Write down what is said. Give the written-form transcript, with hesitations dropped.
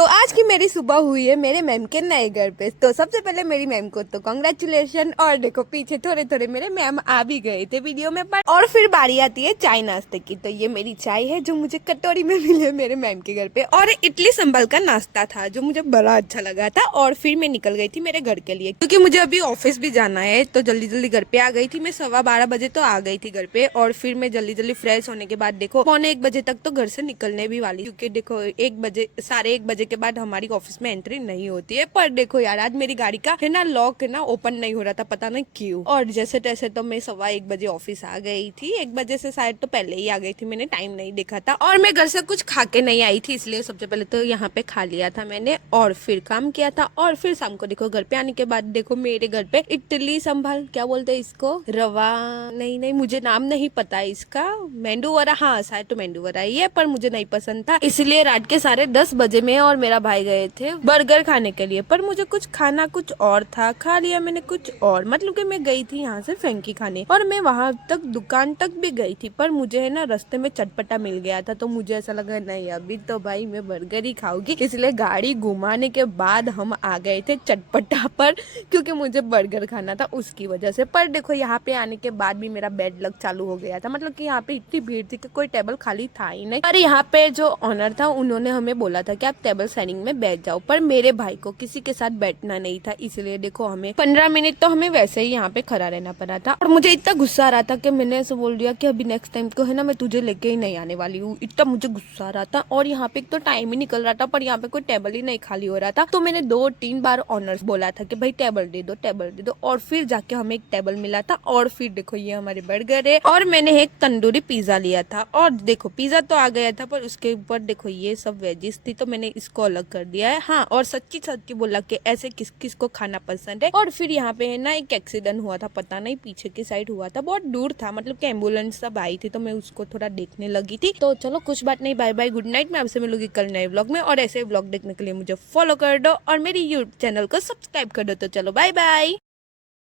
तो आज की मेरी सुबह हुई है मेरे मैम के नए घर पे। तो सबसे पहले मेरी मैम को तो कांग्रेचुलेशन। और देखो पीछे थोड़े थोड़े मेरे मैम आ भी गए थे वीडियो में। पर और फिर बारी आती है चाय नाश्ते की। तो ये मेरी चाय है जो मुझे कटोरी में मिली है मेरे मैम के घर पे। और इडली संभल का नाश्ता था जो मुझे बड़ा अच्छा लगा था। और फिर मैं निकल गई थी मेरे घर के लिए क्योंकि मुझे अभी ऑफिस भी जाना है। तो जल्दी जल्दी घर पे आ गई थी मैं। 12:15 बजे तो आ गई थी घर पे। और फिर मैं जल्दी जल्दी फ्रेश होने के बाद देखो 1:45 बजे तक तो घर से निकलने भी वाली, क्योंकि देखो 1 बजे के बाद हमारी ऑफिस में एंट्री नहीं होती है। पर देखो यार आज मेरी गाड़ी का है ना लॉक है ना ओपन नहीं हो रहा था, पता नहीं क्यों। और जैसे तैसे तो मैं 1:15 बजे ऑफिस आ गई थी। 1 बजे से शायद तो पहले ही आ गई थी, मैंने टाइम नहीं देखा था। और मैं घर से कुछ खा के नहीं आई थी, इसलिए सबसे पहले तो यहाँ पे खा लिया था मैंने और फिर काम किया था। और फिर शाम को देखो घर पे आने के बाद देखो मेरे घर पे इडली संभल, क्या बोलते हैं इसको, रवा नहीं मुझे नाम नहीं पता इसका, मेंदू वड़ा, हाँ शायद तो मेंदू वड़ा ही है, पर मुझे नहीं पसंद था। इसलिए रात के 10:30 बजे में और मेरा भाई गए थे बर्गर खाने के लिए। पर मुझे कुछ खाना कुछ और था, खा लिया मैंने कुछ और। मतलब कि मैं गई थी यहाँ से फ्रेंकी खाने और मैं वहां तक दुकान तक भी गई थी। पर मुझे है ना रास्ते में चटपटा मिल गया था, तो मुझे ऐसा लगा नहीं अभी तो भाई मैं बर्गर ही खाऊंगी। इसलिए गाड़ी घुमाने के बाद हम आ गए थे चटपटा पर, क्योंकि मुझे बर्गर खाना था उसकी वजह से। पर देखो यहाँ पे आने के बाद भी मेरा बैड लक चालू हो गया था। मतलब कि यहाँ पे इतनी भीड़ थी कि कोई टेबल खाली था ही नहीं। पर यहाँ पे जो ऑनर था उन्होंने हमें बोला था कि आप टेबल साइनिंग में बैठ जाओ। पर मेरे भाई को किसी के साथ बैठना नहीं था, इसलिए देखो हमें 15 मिनट तो हमें वैसे ही यहाँ पे खड़ा रहना पड़ा था। और मुझे इतना गुस्सा आ रहा था कि मैंने ऐसे बोल दिया कि अभी नेक्स्ट टाइम को है ना मैं तुझे लेके ही नहीं आने वाली हूँ। इतना मुझे गुस्सा आ रहा था। और यहाँ पे एक तो टाइम ही निकल रहा था पर यहाँ पे कोई टेबल ही नहीं खाली हो रहा था। तो मैंने 2-3 बार ऑनर्स बोला था कि भाई टेबल दे दो टेबल दे दो। और फिर जाके हमें एक टेबल मिला था। और फिर देखो ये हमारे बर्गर है और मैंने एक तंदूरी पिज्जा लिया था। और देखो पिज्जा तो आ गया था पर उसके ऊपर देखो ये सब वेजिस थी, तो मैंने इसको अलग कर दिया है। हाँ और सच्ची सच्ची बोला कि ऐसे किस किस को खाना पसंद है। और फिर यहाँ पे है ना एक एक्सीडेंट हुआ था, पता नहीं पीछे की साइड हुआ था, बहुत दूर था, मतलब कि एम्बुलेंस सब आई थी तो मैं उसको थोड़ा देखने लगी थी। तो चलो कुछ बात नहीं, बाय बाय गुड नाइट। मैं आपसे मिलूंगी कल नए व्लॉग में। और ऐसे व्लॉग देखने के लिए मुझे फॉलो कर दो और मेरी यूट्यूब चैनल को सब्सक्राइब कर दो। तो चलो बाय बाय।